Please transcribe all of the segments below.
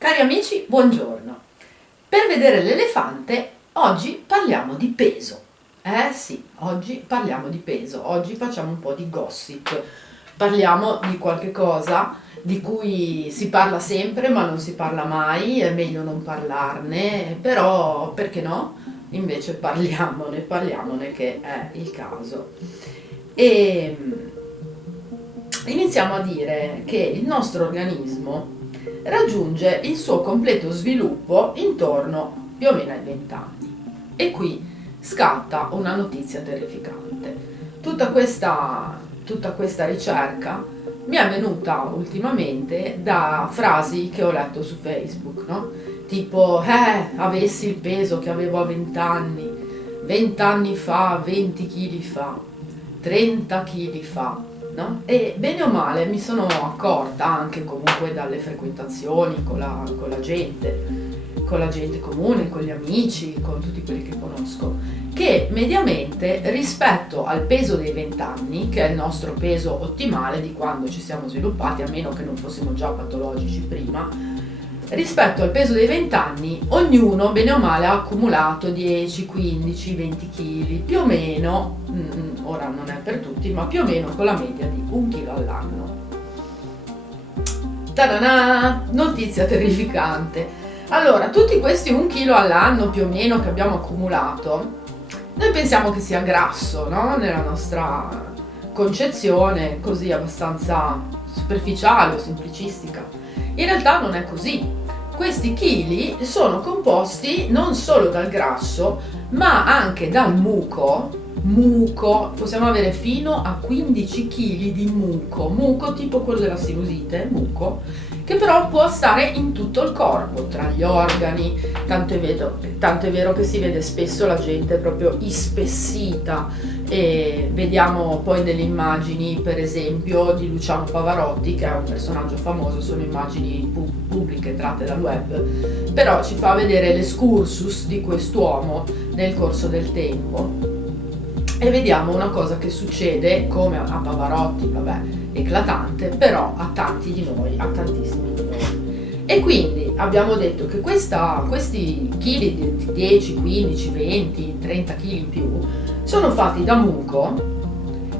Cari amici, buongiorno. Per vedere l'elefante, oggi parliamo di peso. Sì, oggi parliamo di peso. Oggi facciamo un po' di gossip. Parliamo di qualche cosa di cui si parla sempre ma non si parla mai, è meglio non parlarne, però perché no? Invece parliamone che è il caso. E iniziamo a dire che il nostro organismo raggiunge il suo completo sviluppo intorno più o meno ai 20 anni. E qui scatta una notizia terrificante. Tutta questa ricerca mi è venuta ultimamente da frasi che ho letto su Facebook, no? Tipo, avessi il peso che avevo a 20 anni, 20 anni fa, 20 kg fa, 30 kg fa, no? E bene o male mi sono accorta anche comunque dalle frequentazioni con la gente comune, con gli amici, con tutti quelli che conosco, che mediamente rispetto al peso dei 20 anni, che è il nostro peso ottimale di quando ci siamo sviluppati, a meno che non fossimo già patologici prima, rispetto al peso dei 20 anni, ognuno bene o male ha accumulato 10, 15, 20 kg, più o meno, ora non è per tutti, ma più o meno con la media di 1 chilo all'anno. Ta-da-da! Notizia terrificante. Allora, tutti questi 1 chilo all'anno più o meno che abbiamo accumulato, noi pensiamo che sia grasso, no? Nella nostra concezione così abbastanza superficiale o semplicistica. In realtà non è così. Questi chili sono composti non solo dal grasso, ma anche dal muco, possiamo avere fino a 15 kg di muco tipo quello della sinusite, muco, che però può stare in tutto il corpo, tra gli organi, tanto è vero che si vede spesso la gente proprio ispessita, e vediamo poi delle immagini, per esempio di Luciano Pavarotti, che è un personaggio famoso, sono immagini pubbliche tratte dal web, però ci fa vedere l'escursus di quest'uomo nel corso del tempo. E vediamo una cosa che succede, come a Pavarotti, vabbè, eclatante, però a tanti di noi, a tantissimi di noi. E quindi abbiamo detto che questi chili di 10, 15, 20, 30 kg in più sono fatti da muco,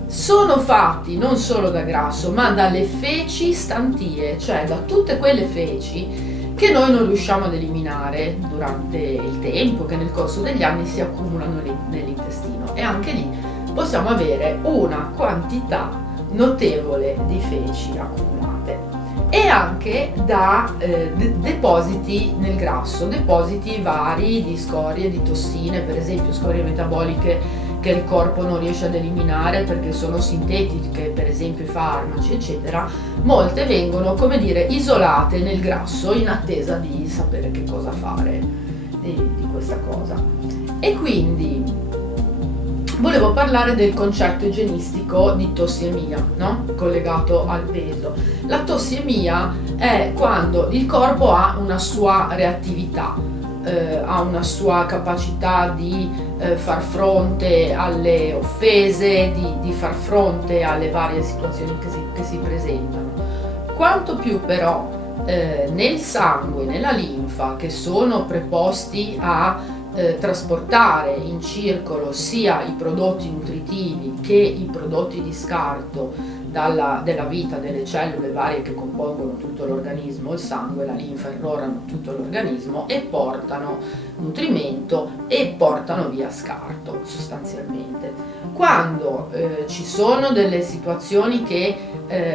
sono fatti non solo da grasso, ma dalle feci stantie, cioè da tutte quelle feci che noi non riusciamo ad eliminare durante il tempo, che nel corso degli anni si accumulano nell'intestino, e anche lì possiamo avere una quantità notevole di feci accumulate, e anche da depositi nel grasso, depositi vari di scorie, di tossine, per esempio scorie metaboliche che il corpo non riesce ad eliminare perché sono sintetiche, per esempio i farmaci eccetera. Molte vengono, come dire, isolate nel grasso in attesa di sapere che cosa fare di questa cosa. E quindi volevo parlare del concetto igienistico di tossiemia, no? Collegato al peso. La tossiemia è quando il corpo ha una sua reattività, ha una sua capacità di far fronte alle offese, di far fronte alle varie situazioni che si presentano. Quanto più però nel sangue, nella linfa, che sono preposti a trasportare in circolo sia i prodotti nutritivi che i prodotti di scarto della vita delle cellule varie che compongono tutto l'organismo, il sangue, la linfa irrorano tutto l'organismo e portano nutrimento e portano via scarto sostanzialmente. Quando ci sono delle situazioni che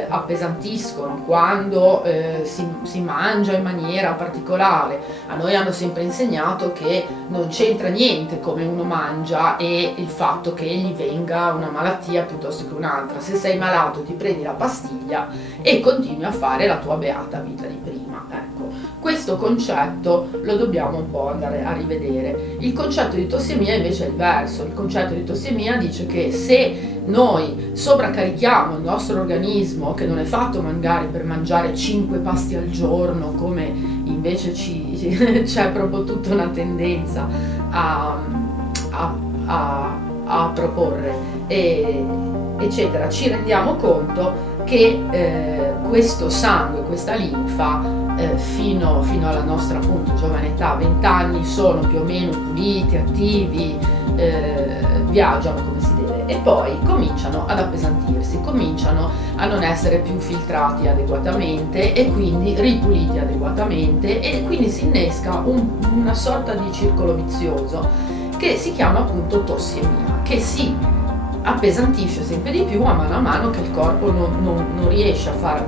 appesantiscono, quando si mangia in maniera particolare, a noi hanno sempre insegnato che non c'entra niente come uno mangia e il fatto che gli venga una malattia piuttosto che un'altra. Se sei malato ti prendi la pastiglia e continui a fare la tua beata vita di prima. Ecco, questo concetto lo dobbiamo un po' andare a rivedere. Il concetto di tossiemia invece è diverso. Il concetto di tossiemia dice che se noi sovraccarichiamo il nostro organismo, che non è fatto magari per mangiare 5 pasti al giorno, come invece c'è proprio tutta una tendenza a proporre, eccetera, ci rendiamo conto che questo sangue, questa linfa fino alla nostra appunto giovane età, 20 anni, sono più o meno puliti, attivi, viaggiano come si deve, e poi cominciano ad appesantirsi, cominciano a non essere più filtrati adeguatamente e quindi ripuliti adeguatamente, e quindi si innesca una sorta di circolo vizioso che si chiama appunto tossemia, che si appesantisce sempre di più a mano che il corpo non riesce a far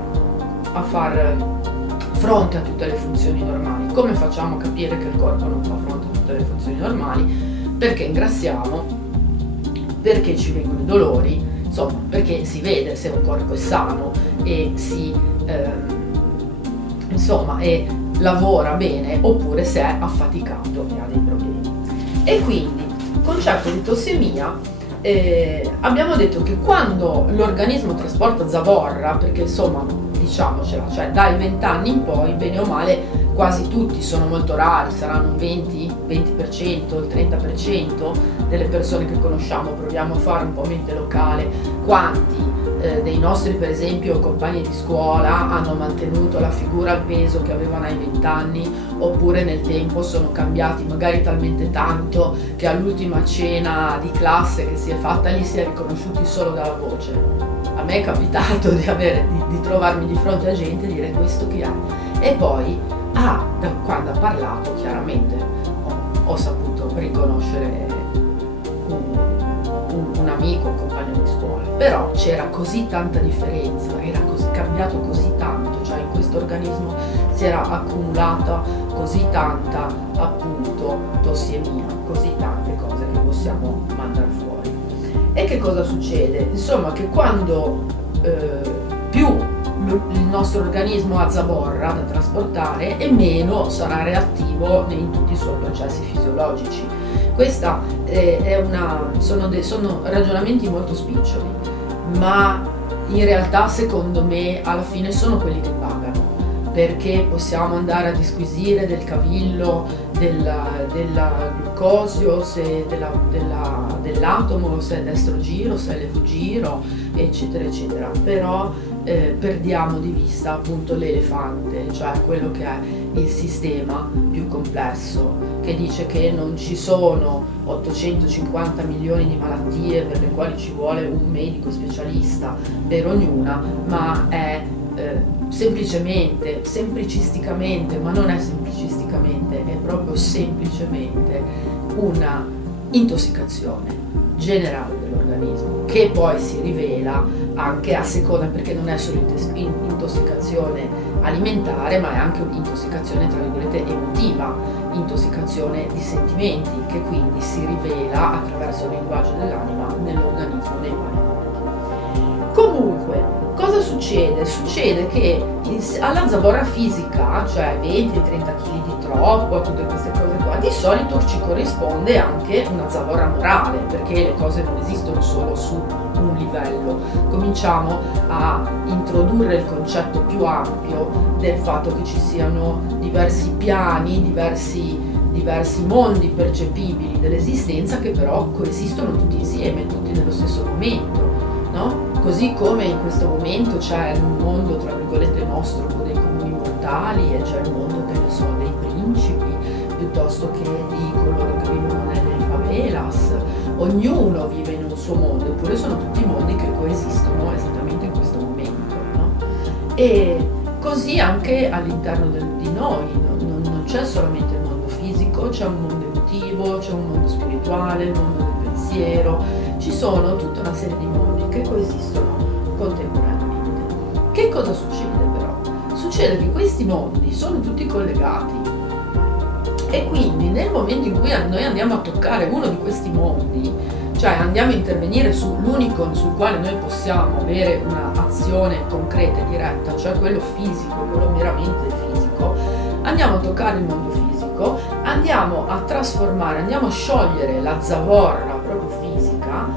fronte a tutte le funzioni normali. Come facciamo a capire che il corpo non fa fronte a tutte le funzioni normali? Perché ingrassiamo, perché ci vengono i dolori, insomma, perché si vede se un corpo è sano e e lavora bene, oppure se è affaticato e ha dei problemi. E quindi, concetto di tossemia, abbiamo detto che quando l'organismo trasporta zavorra, perché insomma diciamocela, cioè dai 20 anni in poi, bene o male, quasi tutti, sono molto rari, saranno un 20%, il 30% delle persone che conosciamo, proviamo a fare un po' mente locale, quanti dei nostri per esempio compagni di scuola hanno mantenuto la figura al peso che avevano ai 20 anni, oppure nel tempo sono cambiati magari talmente tanto che all'ultima cena di classe che si è fatta lì si è riconosciuti solo dalla voce. A me è capitato di trovarmi di fronte a gente e dire: questo chi è? E poi da quando ha parlato chiaramente ho saputo riconoscere un amico, un compagno di scuola, però c'era così tanta differenza, era cambiato così tanto, cioè in questo organismo si era accumulata così tanta appunto tossemia, così tante cose che possiamo mandare fuori. E che cosa succede? Insomma, che quando più il nostro organismo ha zavorra da trasportare e meno sarà reattivo in tutti i suoi processi fisiologici. Questa sono ragionamenti molto spiccioli, ma in realtà secondo me alla fine sono quelli che pagano, perché possiamo andare a disquisire del cavillo, del glucosio, dell'atomo, se è destro giro, se è levo giro, eccetera eccetera, però perdiamo di vista appunto l'elefante, cioè quello che è il sistema più complesso, che dice che non ci sono 850 milioni di malattie per le quali ci vuole un medico specialista per ognuna, ma è semplicisticamente, ma non è semplicisticamente, è proprio semplicemente una intossicazione generale dell'organismo, che poi si rivela anche a seconda, perché non è solo intossicazione alimentare, ma è anche un'intossicazione tra virgolette emotiva, intossicazione di sentimenti, che quindi si rivela attraverso il linguaggio dell'anima nell'organismo nei vari momenti. Comunque, cosa succede? Succede che alla zavorra fisica, cioè 20-30 kg di troppo, tutte queste cose qua, di solito ci corrisponde anche una zavorra morale, perché le cose non esistono solo su un livello. Cominciamo a introdurre il concetto più ampio del fatto che ci siano diversi piani, diversi mondi percepibili dell'esistenza che però coesistono tutti insieme, tutti nello stesso momento, no? Così come in questo momento c'è il mondo, tra virgolette, nostro, dei comuni mortali, e c'è il mondo, che ne so, dei principi, piuttosto che di coloro che vivono nelle favelas. Ognuno vive in un suo mondo, eppure sono tutti mondi che coesistono esattamente in questo momento, no? E così anche all'interno di noi, non c'è solamente il mondo fisico, c'è un mondo emotivo, c'è un mondo spirituale, il mondo del pensiero, ci sono tutta una serie di mondi che coesistono contemporaneamente. Che cosa succede però? Succede che questi mondi sono tutti collegati, e quindi nel momento in cui noi andiamo a toccare uno di questi mondi, cioè andiamo a intervenire sull'unico sul quale noi possiamo avere un'azione concreta e diretta, cioè quello fisico, quello meramente fisico, andiamo a toccare il mondo fisico, andiamo a trasformare, andiamo a sciogliere la zavorra proprio fisica.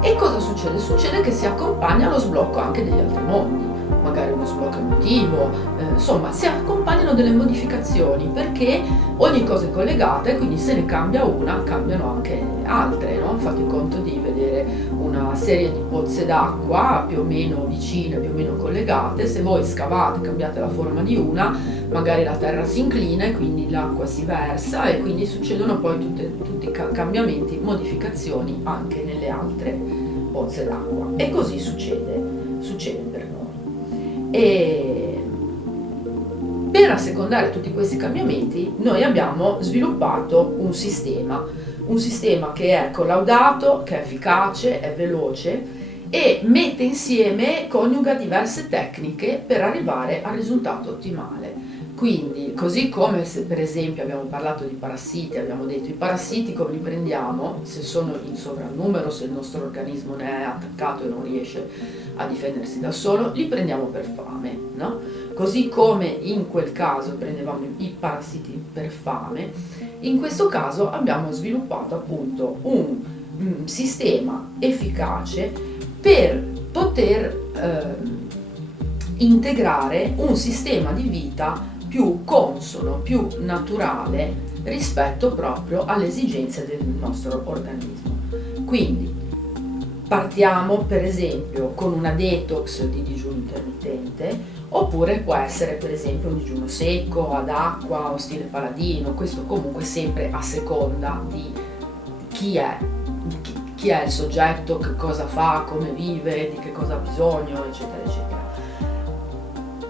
E cosa succede? Succede che si accompagna allo sblocco anche degli altri mondi, magari uno sblocco emotivo, insomma si accompagnano delle modificazioni, perché ogni cosa è collegata e quindi se ne cambia una, cambiano anche altre, no? Fate conto di vedere una serie di pozze d'acqua più o meno vicine, più o meno collegate, se voi scavate, cambiate la forma di una, magari la terra si inclina e quindi l'acqua si versa e quindi succedono poi tutti i cambiamenti, modificazioni anche nelle altre pozze d'acqua, e così succede per noi. E per assecondare tutti questi cambiamenti noi abbiamo sviluppato un sistema che è collaudato, che è efficace, è veloce e mette insieme, coniuga diverse tecniche per arrivare al risultato ottimale. Quindi, così come se per esempio abbiamo parlato di parassiti, abbiamo detto i parassiti come li prendiamo, se sono in sovrannumero, se il nostro organismo ne è attaccato e non riesce a difendersi da solo, li prendiamo per fame, no? Così come in quel caso prendevamo i parassiti per fame, in questo caso abbiamo sviluppato appunto un sistema efficace per poter integrare un sistema di vita più consono, più naturale rispetto proprio alle esigenze del nostro organismo. Quindi partiamo per esempio con una detox di digiuno intermittente, oppure può essere per esempio un digiuno secco, ad acqua o stile paladino, questo comunque sempre a seconda di chi è il soggetto, che cosa fa, come vive, di che cosa ha bisogno, eccetera, eccetera.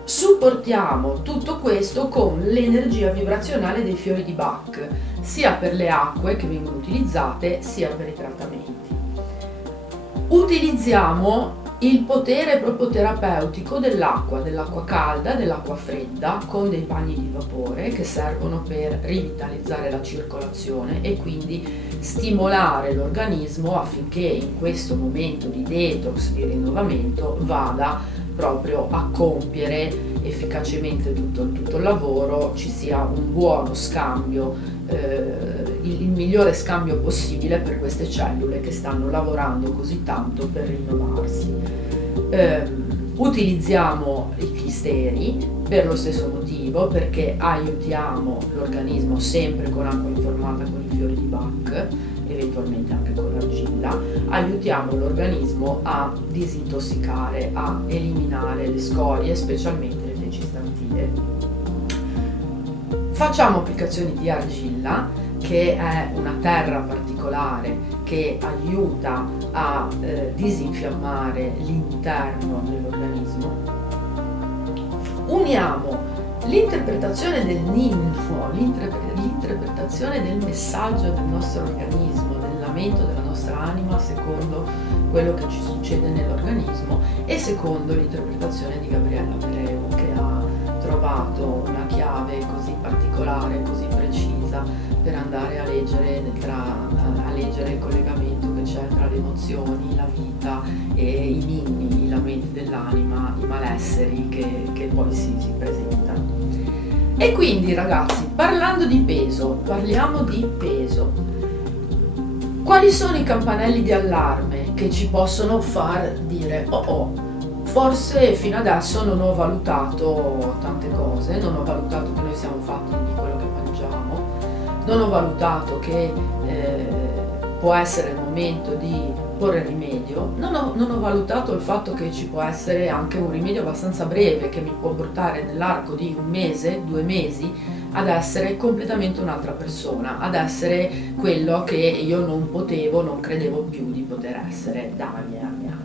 Supportiamo tutto questo con l'energia vibrazionale dei fiori di Bach, sia per le acque che vengono utilizzate, sia per i trattamenti. Utilizziamo il potere proprio terapeutico dell'acqua calda, dell'acqua fredda, con dei bagni di vapore che servono per rivitalizzare la circolazione e quindi stimolare l'organismo affinché in questo momento di detox, di rinnovamento, vada proprio a compiere efficacemente tutto il lavoro, ci sia un buono scambio, il migliore scambio possibile per queste cellule che stanno lavorando così tanto per rinnovarsi. Utilizziamo i clisteri per lo stesso motivo, perché aiutiamo l'organismo sempre con acqua informata con i fiori di Bach, eventualmente anche con l'argilla, aiutiamo l'organismo a disintossicare, a eliminare le scorie, specialmente le feci startire. Facciamo applicazioni di argilla, che è una terra particolare che aiuta a disinfiammare l'interno dell'organismo. Uniamo l'interpretazione del ninfo, l'interpretazione del messaggio del nostro organismo, del lamento della nostra anima secondo quello che ci succede nell'organismo, e secondo l'interpretazione di Gabriella Pereu, che ha trovato una chiave così particolare, così precisa per andare a leggere il collegamento che c'è tra le emozioni, la vita e i ninni, i lamenti dell'anima, i malesseri che poi si presentano. E quindi ragazzi, parliamo di peso. Quali sono i campanelli di allarme che ci possono far dire forse fino adesso non ho valutato tante cose, non ho valutato che noi siamo fatti di quello che mangiamo, non ho valutato che può essere il momento di porre rimedio, non ho valutato il fatto che ci può essere anche un rimedio abbastanza breve che mi può portare nell'arco di 1 mese, 2 mesi ad essere completamente un'altra persona, ad essere quello che io non credevo più di poter essere da anni e anni e anni.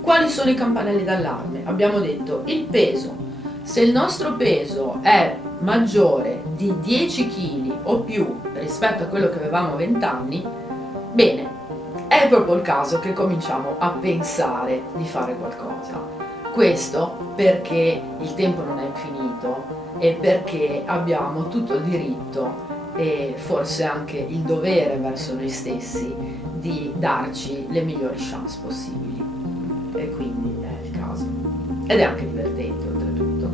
Quali sono i campanelli d'allarme? Abbiamo detto il peso. Se il nostro peso è maggiore di 10 kg o più rispetto a quello che avevamo a 20 anni, bene, è proprio il caso che cominciamo a pensare di fare qualcosa. Questo perché il tempo non è infinito e perché abbiamo tutto il diritto e forse anche il dovere verso noi stessi di darci le migliori chance possibili. E quindi è il caso. Ed è anche divertente oltretutto.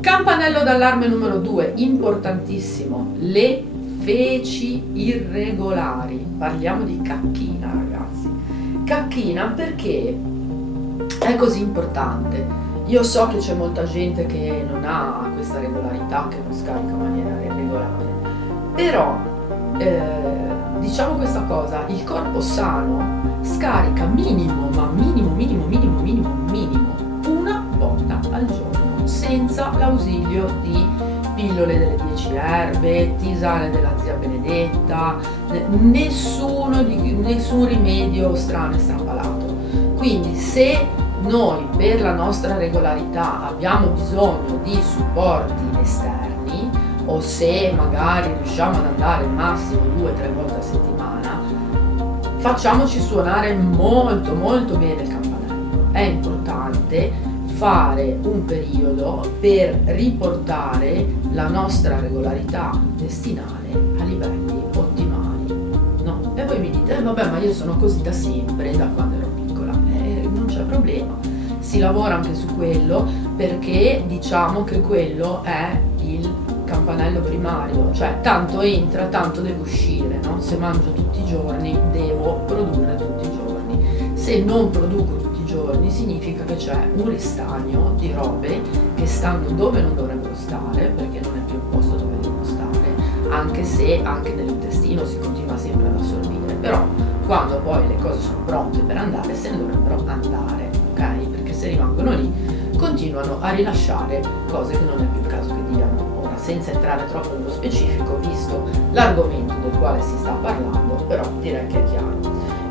Campanello d'allarme numero 2, importantissimo, le feci irregolari. Parliamo di cacchina, ragazzi. Cacchina perché è così importante. Io so che c'è molta gente che non ha questa regolarità, che non scarica in maniera regolare, però diciamo questa cosa, il corpo sano scarica minimo una volta al giorno. senza l'ausilio di pillole delle 10 erbe, tisane della zia Benedetta, nessun rimedio strano e strampalato. Quindi se noi per la nostra regolarità abbiamo bisogno di supporti esterni, o se magari riusciamo ad andare massimo 2-3 volte a settimana, facciamoci suonare molto molto bene il campanello. È importante fare un periodo per riportare la nostra regolarità intestinale a livelli ottimali, no? E voi mi dite, vabbè, ma io sono così da sempre, da quando ero piccola. Non c'è problema, si lavora anche su quello, perché diciamo che quello è il campanello primario, cioè tanto entra, tanto deve uscire, no? Se mangio tutti i giorni, devo produrre tutti i giorni. Se non produco tutti i giorni, significa che c'è un ristagno di robe che stanno dove non dovrebbero stare, perché non è più il posto dove devono stare, anche se anche nell'intestino si continua sempre ad assorbire, però quando poi le cose sono pronte per andare, se ne dovrebbero andare, ok? Perché se rimangono lì continuano a rilasciare cose che non è più il caso che diano. Ora, senza entrare troppo nello specifico, visto l'argomento del quale si sta parlando, però direi che è chiaro.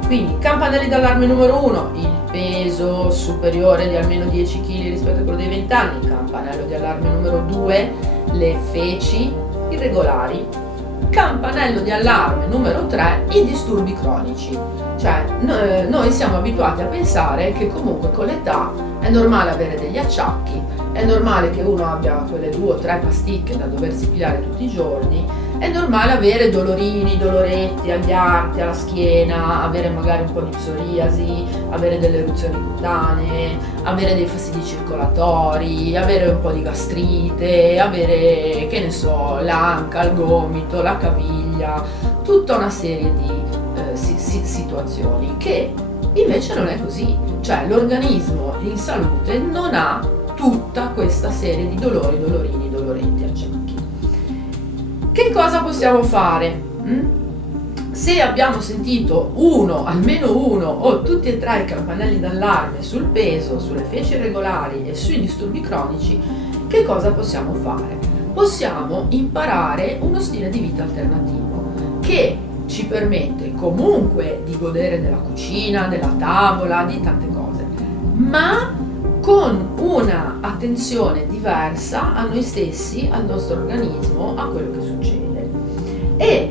Quindi campanelli d'allarme numero 1, il peso superiore di almeno 10 kg rispetto a quello dei 20 anni. Campanello di allarme numero 2, le feci irregolari. Campanello di allarme numero 3, i disturbi cronici. Cioè noi siamo abituati a pensare che comunque con l'età è normale avere degli acciacchi, è normale che uno abbia quelle 2 o 3 pasticche da doversi pigliare tutti i giorni, è normale avere dolorini, doloretti agli arti, alla schiena, avere magari un po' di psoriasi, avere delle eruzioni cutanee, avere dei fastidi circolatori, avere un po' di gastrite, avere, che ne so, l'anca, il gomito, la caviglia, tutta una serie di situazioni che invece non è così. Cioè l'organismo in salute non ha tutta questa serie di dolori, dolorini, doloretti, acciacchi. Che cosa possiamo fare? Se abbiamo sentito almeno uno o tutti e 3 i campanelli d'allarme sul peso, sulle feci irregolari e sui disturbi cronici, che cosa possiamo fare? Possiamo imparare uno stile di vita alternativo che ci permette comunque di godere della cucina, della tavola, di tante cose, ma con una attenzione diversa a noi stessi, al nostro organismo, a quello che succede. E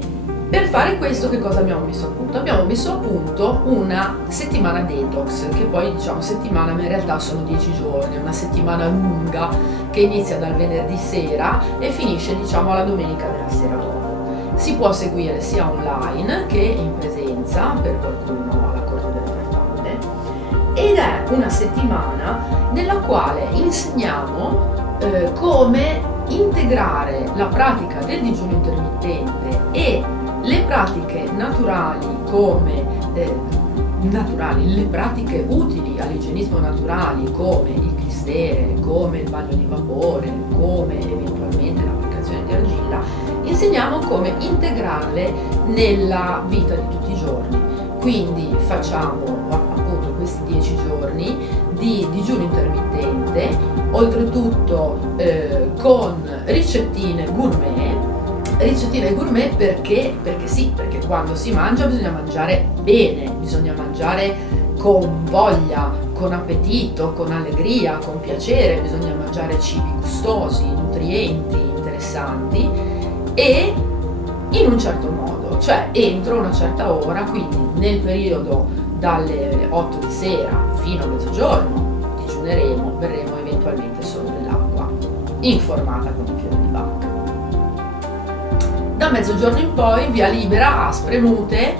per fare questo che cosa abbiamo messo a punto? Abbiamo messo a punto una settimana detox, che poi diciamo settimana, ma in realtà sono 10 giorni, una settimana lunga che inizia dal venerdì sera e finisce diciamo alla domenica della sera dopo. Si può seguire sia online che in presenza per qualcuno alla Corte delle Farfalle, ed è una settimana nella quale insegniamo come integrare la pratica del digiuno intermittente e le pratiche naturali come le pratiche utili all'igienismo naturali come il clistere, come il bagno di vapore, come eventualmente l'applicazione di argilla. Insegniamo come integrarle nella vita di tutti i giorni. Quindi facciamo appunto questi 10 giorni di digiuno intermittente, oltretutto con ricettine gourmet perché sì, perché quando si mangia bisogna mangiare bene, bisogna mangiare con voglia, con appetito, con allegria, con piacere, bisogna mangiare cibi gustosi, nutrienti, interessanti e in un certo modo, cioè entro una certa ora, quindi nel periodo dalle 8 di sera fino a mezzogiorno digiuneremo, berremo eventualmente solo dell'acqua informata con il fiore di Bach. Da mezzogiorno in poi via libera a spremute,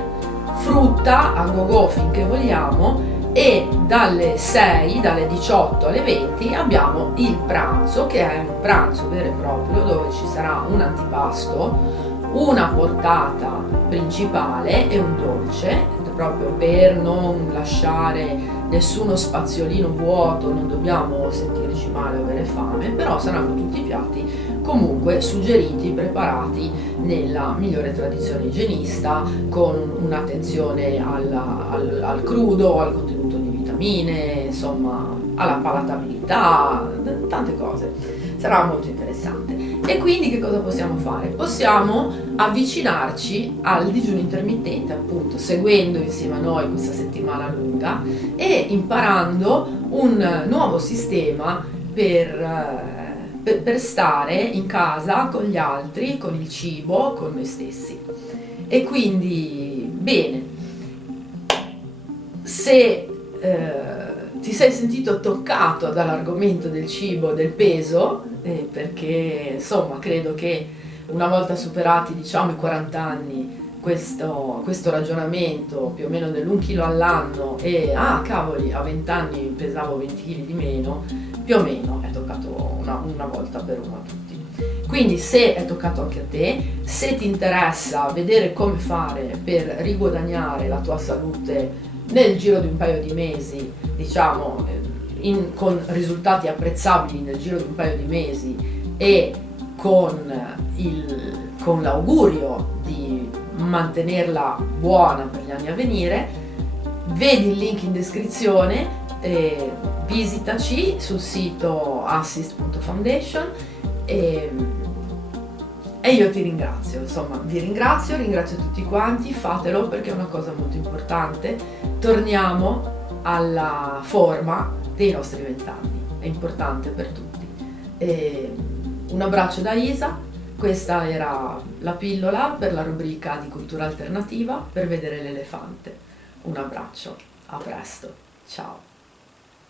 frutta a go-go finché vogliamo, e dalle 6, dalle 18 alle 20 abbiamo il pranzo, che è un pranzo vero e proprio dove ci sarà un antipasto, una portata principale e un dolce, proprio per non lasciare nessuno spaziolino vuoto, non dobbiamo sentirci male o avere fame, però saranno tutti piatti comunque suggeriti, preparati nella migliore tradizione igienista, con un'attenzione al crudo, al contenuto di vitamine, insomma alla palatabilità, tante cose. Sarà molto interessante. E quindi che cosa possiamo fare? Possiamo avvicinarci al digiuno intermittente, appunto, seguendo insieme a noi questa settimana lunga e imparando un nuovo sistema per stare in casa con gli altri, con il cibo, con noi stessi. E quindi, bene, se ti sei sentito toccato dall'argomento del cibo, del peso, perché insomma credo che una volta superati diciamo i 40 anni questo ragionamento più o meno dell'1 chilo all'anno e cavoli, a 20 anni pesavo 20 kg di meno, più o meno è toccato una volta per una a tutti. Quindi se è toccato anche a te, se ti interessa vedere come fare per riguadagnare la tua salute nel giro di un paio di mesi, diciamo, con risultati apprezzabili nel giro di un paio di mesi e con l'augurio di mantenerla buona per gli anni a venire, vedi il link in descrizione, visitaci sul sito assist.foundation e io ti ringrazio, insomma ringrazio tutti quanti, fatelo perché è una cosa molto importante. Torniamo alla forma dei nostri 20 anni, è importante per tutti. Un abbraccio da Isa, questa era la pillola per la rubrica di cultura alternativa per vedere l'elefante. Un abbraccio, a presto, ciao.